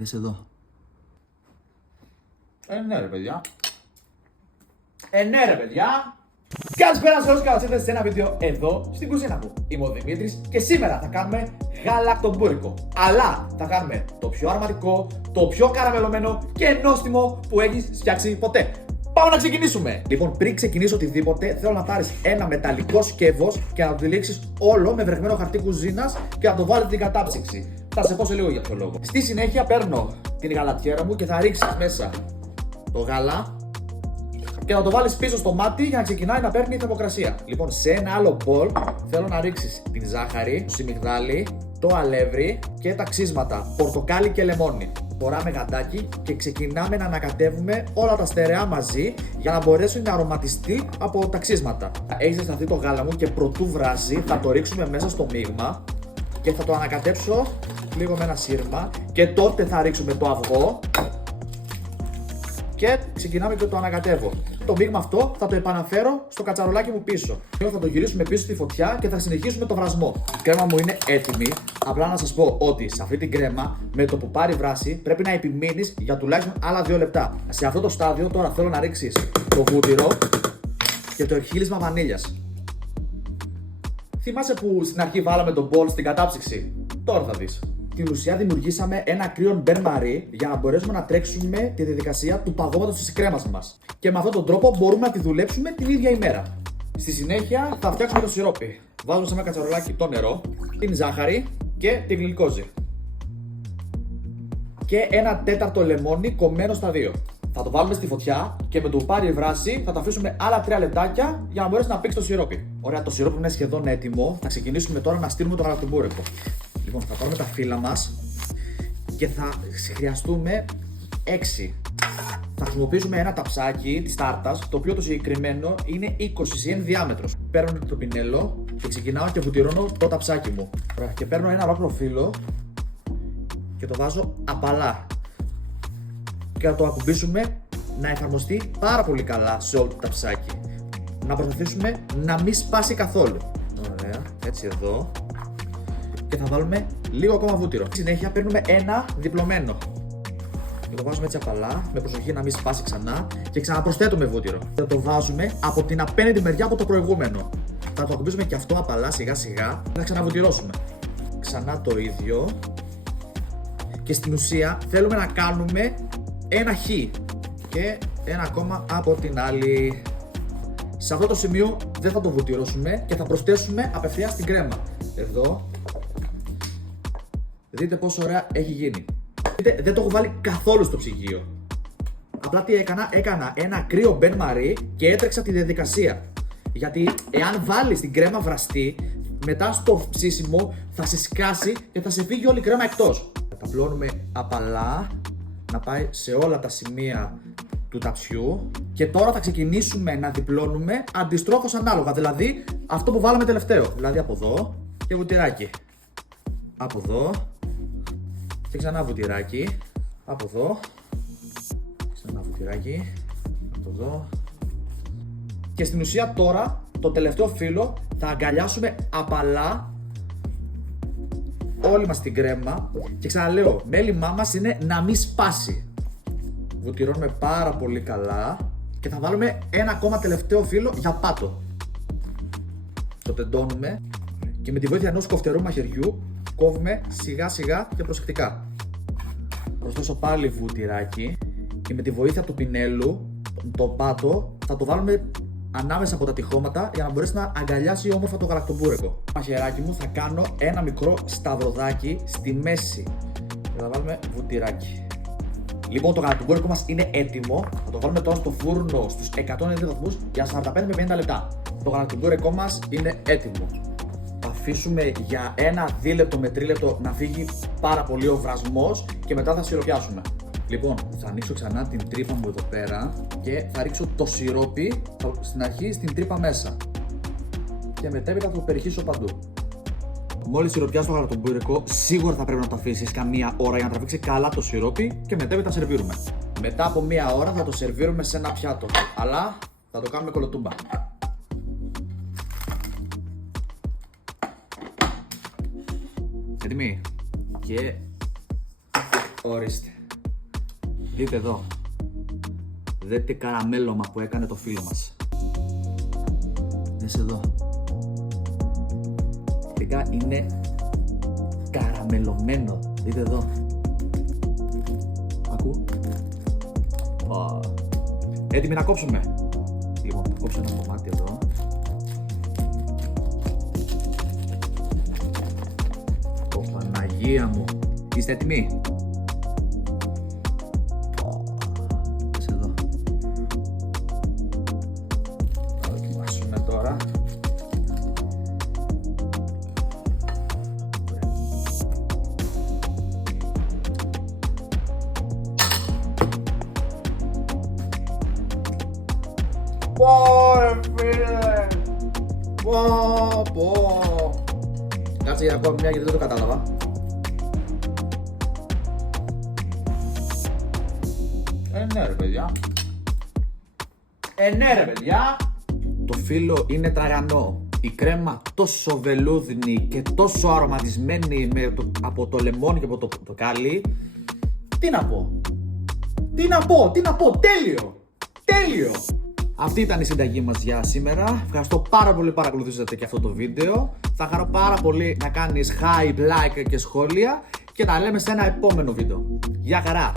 Δες εδώ. Ναι ρε παιδιά. Ναι ρε παιδιά. Καλησπέρα σε όλους, καλώς ήρθατε σε ένα βίντεο εδώ στην κουζίνα μου. Είμαι ο Δημήτρης και σήμερα θα κάνουμε γαλακτομπούρικο. Αλλά θα κάνουμε το πιο αρωματικό, το πιο καραμελωμένο και νόστιμο που έχεις φτιάξει ποτέ. Πάμε να ξεκινήσουμε! Λοιπόν, πριν ξεκινήσω οτιδήποτε, θέλω να πάρεις ένα μεταλλικό σκεύος και να το τυλίξεις όλο με βρεγμένο χαρτί κουζίνας και να το βάλεις στην κατάψυξη. Θα σε πω σε λίγο για ποιο λόγο. Στη συνέχεια παίρνω την γαλατιέρα μου και θα ρίξεις μέσα το γάλα και να το βάλεις πίσω στο μάτι για να ξεκινάει να παίρνει θερμοκρασία. Λοιπόν, σε ένα άλλο μπολ θέλω να ρίξεις την ζάχαρη, το σιμιγδάλι, το αλεύρι και τα ξύσματα, πορτοκάλι και λεμόνι. Φοράμε γαντάκι και ξεκινάμε να ανακατεύουμε όλα τα στερεά μαζί για να μπορέσουν να αρωματιστεί από τα ξύσματα. Έχει ζεσταθεί το γάλα μου και προτού βράσει θα το ρίξουμε μέσα στο μείγμα και θα το ανακατέψω λίγο με ένα σύρμα και τότε θα ρίξουμε το αυγό και ξεκινάμε και το ανακατεύω. Το μείγμα αυτό θα το επαναφέρω στο κατσαρολάκι μου πίσω. Θα το γυρίσουμε πίσω στη φωτιά και θα συνεχίσουμε το βρασμό. Η κρέμα μου είναι έτοιμη. Απλά να σας πω ότι σε αυτή την κρέμα, με το που πάρει βράση, πρέπει να επιμείνεις για τουλάχιστον άλλα 2 λεπτά. Σε αυτό το στάδιο τώρα θέλω να ρίξεις το βούτυρο και το εκχύλισμα βανίλιας. Θυμάσαι που στην αρχή βάλαμε τον μπολ στην κατάψυξη? Τώρα θα δεις. Στην ουσία δημιουργήσαμε ένα κρύο μπεν μαρί για να μπορέσουμε να τρέξουμε τη διαδικασία του παγώματος της κρέμας μας. Και με αυτόν τον τρόπο μπορούμε να τη δουλέψουμε την ίδια ημέρα. Στη συνέχεια θα φτιάξουμε το σιρόπι. Βάζουμε σε ένα κατσαρολάκι το νερό, την ζάχαρη και την γλυκόζη. Και 1/4 λεμόνι κομμένο στα 2. Θα το βάλουμε στη φωτιά και με το που πάρει βράση θα το αφήσουμε άλλα 3 λεπτάκια για να μπορέσει να πήξει το σιρόπι. Ωραία, το σιρόπι είναι σχεδόν έτοιμο. Θα ξεκινήσουμε τώρα να στείλουμε το γαλακτομπούρικο. Λοιπόν, θα πάρουμε τα φύλλα μας και θα χρειαστούμε 6. Θα χρησιμοποιήσουμε ένα ταψάκι της τάρτας, το οποίο το συγκεκριμένο είναι 20 cm διάμετρος. Παίρνω το πινέλο και ξεκινάω και βουτυρώνω το ταψάκι μου. Ωραία, και παίρνω ένα ολόκληρο φύλλο και το βάζω απαλά. Και θα το ακουμπήσουμε να εφαρμοστεί πάρα πολύ καλά σε όλο το ταψάκι. Να προσπαθήσουμε να μην σπάσει καθόλου. Ωραία, έτσι εδώ. Και θα βάλουμε λίγο ακόμα βούτυρο. Στη συνέχεια παίρνουμε ένα διπλωμένο. Και το βάζουμε έτσι απαλά, με προσοχή να μην σπάσει ξανά και ξαναπροσθέτουμε βούτυρο. Θα το βάζουμε από την απέναντι μεριά από το προηγούμενο. Θα το ακουμπήσουμε και αυτό απαλά σιγά σιγά. Θα ξαναβουτυρώσουμε. Ξανά το ίδιο. Και στην ουσία θέλουμε να κάνουμε ένα χ και ένα ακόμα από την άλλη. Σε αυτό το σημείο δεν θα το βουτυρώσουμε και θα προσθέσουμε απευθείας την κρέμα. Εδώ. Δείτε πόσο ωραία έχει γίνει. Δείτε, δεν το έχω βάλει καθόλου στο ψυγείο. Απλά τι έκανα ένα κρύο μπεν μαρί και έτρεξα τη διαδικασία. Γιατί εάν βάλεις την κρέμα βραστή, μετά στο ψήσιμο θα σε σκάσει και θα σε φύγει όλη η κρέμα εκτός. Θα τα πλώνουμε απαλά, να πάει σε όλα τα σημεία του ταψιού. Και τώρα θα ξεκινήσουμε να διπλώνουμε αντιστρόφως ανάλογα. Δηλαδή αυτό που βάλαμε τελευταίο. Δηλαδή από εδώ και βουτυράκι. Από εδώ. Και ξανά βουτυράκι. Από εδώ. Ξανά βουτυράκι. Από εδώ. Και στην ουσία τώρα το τελευταίο φύλλο θα αγκαλιάσουμε απαλά όλη μας την κρέμα. Και ξαναλέω, μέλημά μας είναι να μην σπάσει. Βουτυρώνουμε πάρα πολύ καλά. Και θα βάλουμε ένα ακόμα τελευταίο φύλλο για πάτο. Το τεντώνουμε. Και με τη βοήθεια ενός κοφτερού μαχαιριού κόβουμε σιγά σιγά και προσεκτικά. Προσθέσω πάλι βουτυράκι και με τη βοήθεια του πινέλου, το πάτο, θα το βάλουμε ανάμεσα από τα τυχώματα για να μπορέσει να αγκαλιάσει όμορφα το γαλακτομπούρικο. Το μαχαιράκι μου θα κάνω ένα μικρό σταυροδάκι στη μέση και θα βάλουμε βουτυράκι. Λοιπόν, το γαλακτομπούρικο μας είναι έτοιμο. Θα το βάλουμε τώρα στο φούρνο στους 190 βαθμούς για 45 με 50 λεπτά. Το γαλακτομπούρικο μας είναι έτοιμο. Θα αφήσουμε για 1 δίλεπτο με τρίλεπτο να φύγει πάρα πολύ ο βρασμός και μετά θα σιροπιάσουμε. Λοιπόν, θα ανοίξω ξανά την τρύπα μου εδώ πέρα και θα ρίξω το σιρόπι στην αρχή στην τρύπα μέσα. Και μετέπειτα θα το περιχύσω παντού. Μόλις σιροπιάσει το γαλακτομπούρικο, σίγουρα θα πρέπει να το αφήσεις καμία ώρα για να τραβήξει καλά το σιρόπι και μετέπειτα σερβίρουμε. Μετά από 1 ώρα θα το σερβίρουμε σε ένα πιάτο, αλλά θα το κάνουμε κολοτούμπα. Έτοιμοι? Και Ορίστε. Δείτε εδώ. Δείτε τι καραμέλωμα που έκανε το φίλο μας. Δες εδώ. Τελικά είναι καραμελωμένο. Δείτε εδώ. Ακού. Έτοιμοι να κόψουμε. Λοιπόν, θα κόψω ένα κομμάτι εδώ. Παναγία μου. Είστε έτοιμοι? Δες εδώ. Θα δοκιμάσουμε τώρα. Πω, φίλε! Πω! Κάτσε για ακόμη μια γιατί δεν το κατάλαβα. Ναι ρε παιδιά. Ναι ρε παιδιά. Το φύλλο είναι τραγανό. Η κρέμα τόσο βελούδινη και τόσο αρωματισμένη από το λεμόνι και από το κάλι. Τι να πω, τέλειο. Αυτή ήταν η συνταγή μας για σήμερα. Ευχαριστώ πάρα πολύ που παρακολουθήσατε και αυτό το βίντεο. Θα χαρώ πάρα πολύ να κάνεις hype, like και σχόλια και τα λέμε σε ένα επόμενο βίντεο. Γεια χαρά!